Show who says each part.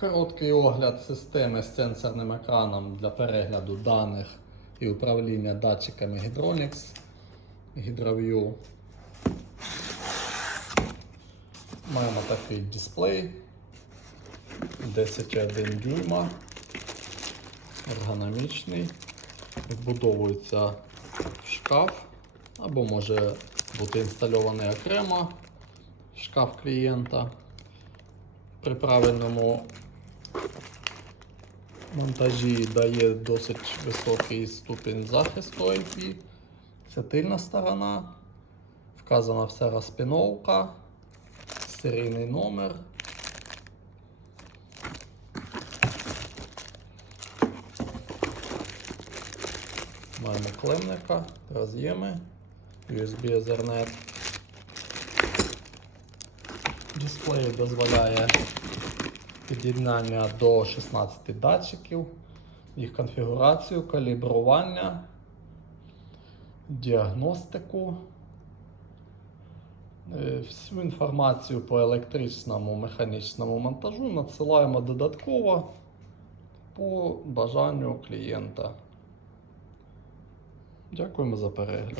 Speaker 1: Короткий огляд системи з сенсорним екраном для перегляду даних і управління датчиками Hydronics HydroView. Маємо такий дисплей 10,1 дюйма, ергономічний, вбудовується в шкаф або може бути інстальований окремо шкаф клієнта. При правильному монтажі дає досить високий ступінь захисту IP. Це тильна сторона. Вказана вся розпіновка, серійний номер. Маємо клемника, роз'єми, USB Ethernet. Дисплей дозволяє під'єднання до 16 датчиків, їх конфігурацію, калібрування, діагностику. Е, Всю інформацію по електричному механічному монтажу надсилаємо додатково по бажанню клієнта. Дякуємо за перегляд.